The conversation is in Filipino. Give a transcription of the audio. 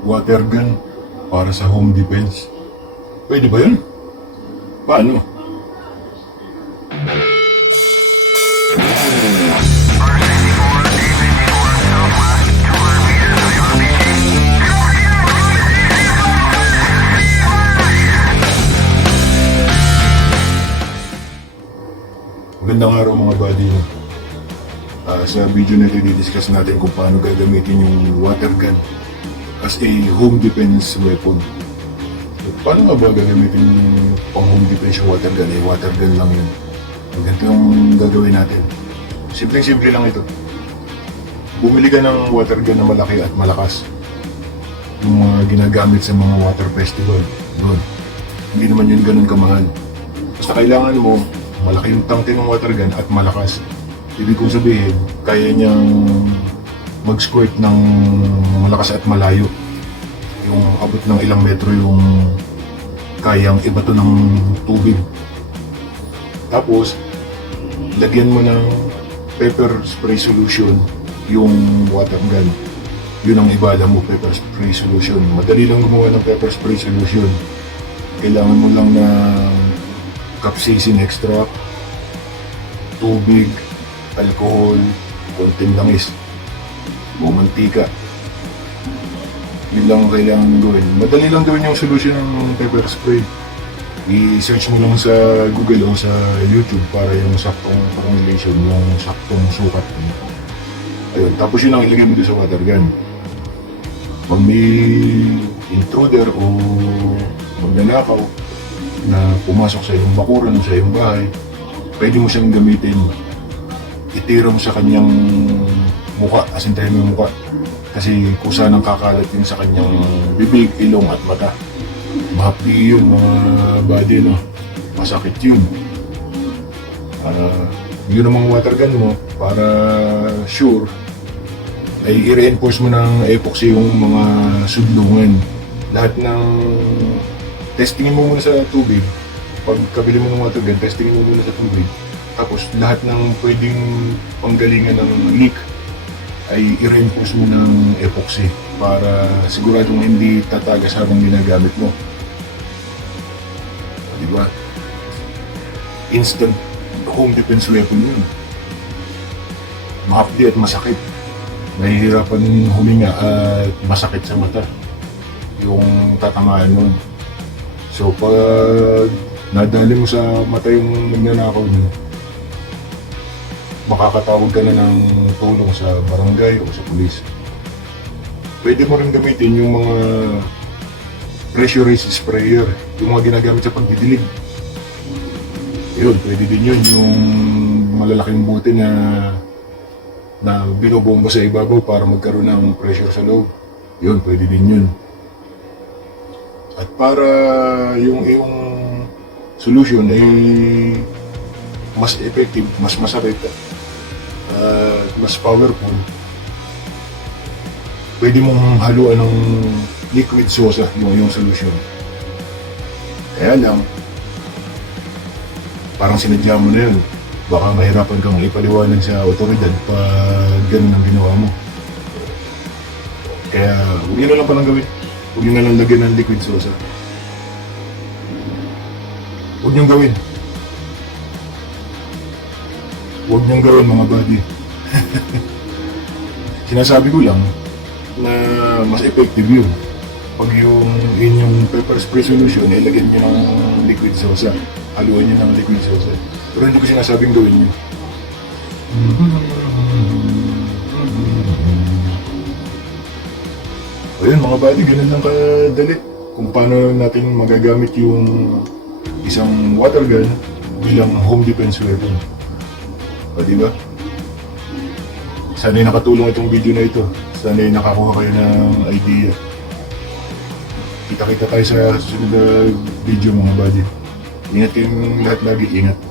water gun para sa home defense. Pwede ba yun? Paano? Magandang araw mga buddy. Sa video na ito, didiscuss natin kung paano gagamitin yung water gun as a home defense weapon. Paano nga ba gagamitin yung pang home defense yung water gun? Water gun lang yun. Ganito yung gagawin natin. Simpleng-simple lang ito. Bumili ka ng water gun na malaki at malakas. Yung mga ginagamit sa mga water festival. Yun. Hindi naman yun ganun kamahal. Basta kailangan mo malaki yung tangke ng water gun at malakas. Ibig kong sabihin, kaya niyang mag-squirt ng malakas at malayo. Yung abot ng ilang metro yung kayang ibato ng tubig. Tapos, lagyan mo ng pepper spray solution yung water gun. Yun ang ibala mo, pepper spray solution. Madali lang gumawa ng pepper spray solution. Kailangan mo lang na capsaicin extract, tubig, alcohol, konting langis, o mantika. Yun lang kailangan gawin. Madali lang gawin yung solution ng pepper spray. I-search mo lang sa Google o sa YouTube para yung saktong formulation, yung saktong sukat. Ayun, tapos yun ang ilagay mo doon sa water gun. Pag may intruder o magnanakaw na pumasok sa iyong bakuran o sa iyong bahay, pwede mo siyang gamitin. Itira mo sa kanyang muka, asintahin mo yung muka. Kasi kusa nang kakalat yun sa kanyang bibig, ilong at mata. Mahapdi yun mga body, no? Masakit yun. Yun ang mga water gun mo para sure ay i-reinforce mo ng epoxy yung mga sudlungan. Lahat ng testingin mo muna sa tubig. Pag kabili mo ng water gun, testingin mo muna sa tubig. Tapos lahat ng pwedeng panggalingan ng leak ay i-reinforce mo ng epoxy para siguradong hindi tatagas habang ginagamit mo. Diba? Instant home defense weapon yun. Mahapdi at masakit. Nahihirapan huminga at masakit sa mata yung tatamaan nun. So pag nadali mo sa mata yung nagnanakaw mo, makakatawag ka na ng tulong sa barangay o sa pulis. Pwede mo rin gamitin yung mga pressurized sprayer, yung mga ginagamit sa pagdidilig. Yun, pwede din yun, yung malalaking buti na binobomba sa ibabaw para magkaroon ng pressure sa loob. Yun, pwede din yun. At para yung iyong solution ay mas effective, mas masakit, mas powerful, pwede mong haluan ng liquid sosa yung solution. Kaya lang, parang sinadya mo na yun. Baka mahirapan kang ipaliwanag sa otoridad pag ganun ang ginawa mo. Kaya huwag nyo na lang palang gawin. Huwag nyo na lang lagyan ng liquid sosa. Huwag nyo gawin. Huwag niyong gawin mga buddy. Sinasabi ko lang na mas effective yun. Pag yung inyong pepper spray solution, ilagyan niyo ng liquid sosa. Haluan niyo ng liquid sosa. Pero hindi ko sinasabing gawin yun. Ayun mga buddy, ganun lang kadali. Kung paano natin magagamit yung isang water gun bilang home defense weapon. O diba? Sana'y nakatulong itong video na ito. Sana'y nakakuha kayo ng idea. Kita-kita tayo sa susunod na video mga buddy. Ingat kayong lahat lagi. Ingat.